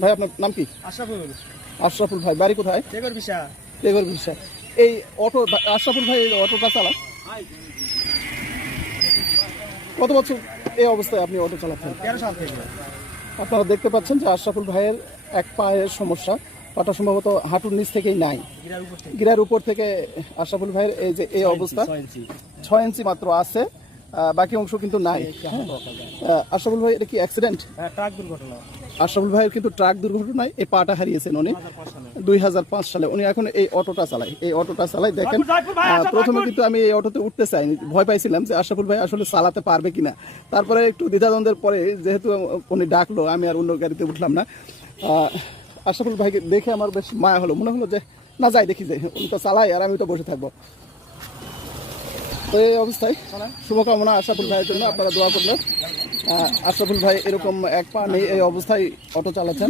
ভাই আপনার নাম কি? আশরাফুল। আশরাফুল ভাই বাড়ি কোথায়? বিশা বিশ্বাস এই অটো আশরাফুল ভাই এই অটোটা চালান। কত বছর এই অবস্থায় আপনি অটো চালাচ্ছেন? তেরো সাল থেকে। আপনারা দেখতে পাচ্ছেন যে আশরাফুল ভাইয়ের এক পায়ের সমস্যা। পাটা সম্ভবত হাঁটুর নিচ থেকেই নাই। গিরার উপর থেকে। আশরাফুল ভাইয়ের এই যে এই অবস্থা ছয় ইঞ্চি মাত্র আছে। বাকি অংশ কিন্তু নাই। আহ, আশরাফুল ভাই এটা কি অ্যাক্সিডেন্ট হ্যাঁ ট্রাক দুর্ঘটনা। আশরাফুল ভাইয়ের কিন্তু ট্রাক দুর্ঘটনায় এই পাটা হারিয়েছেন উনি। দুই সালে। উনি এখন এই অটোটা চালায়। এই অটোটা চালায় দেখেন প্রথমে কিন্তু আমি এই অটোতে উঠতে চাইনি। ভয় পাইছিলাম যে আশরাফুল ভাই আসলে চালাতে পারবে কিনা। তারপরে একটু দ্বিধাদ্বন্দ্বের পরে যেহেতু উনি ডাকলো আমি আর অন্য গাড়িতে উঠলাম না। আশরাফুল ভাইকে দেখে আমার বেশ মায়া হলো। মনে হলো যে না যাই দেখি যে উনি তো চালাই আর আমি তো বসে থাকব। তো এই অবস্থায় শুভকামনা আশরাফুল ভাইয়ের জন্য। আপনারা দোয়া করলেন আশরাফুল ভাই এরকম এক পা নেই, এই অবস্থায় অটো চালাচ্ছেন।